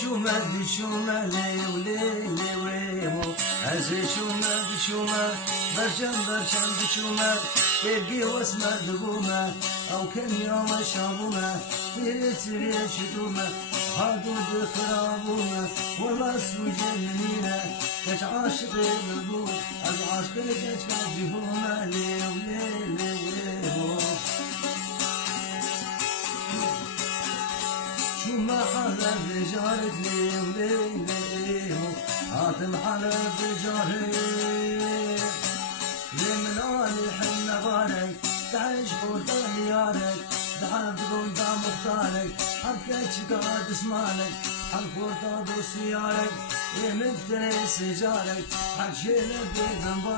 شومة ليلي ويمو أزي شومة برشم بشومة يبقي واسمة دقومة أو كم يوم شابومة تريد شدومة حدود خرابومة والله سوجي منينة كش عاشق البلبول أبو عاشق كش كجهومة ليلي ويمو ما حلا بجارك ليلي هاتم حلا بجارك لمن آل حنا بارك تعيش قوتا ليارك دعاب قوتا مختارك حبكة شكاد اسمالك حب قوتا دوسيارك يمد تري سجارك حب شيلة بيدن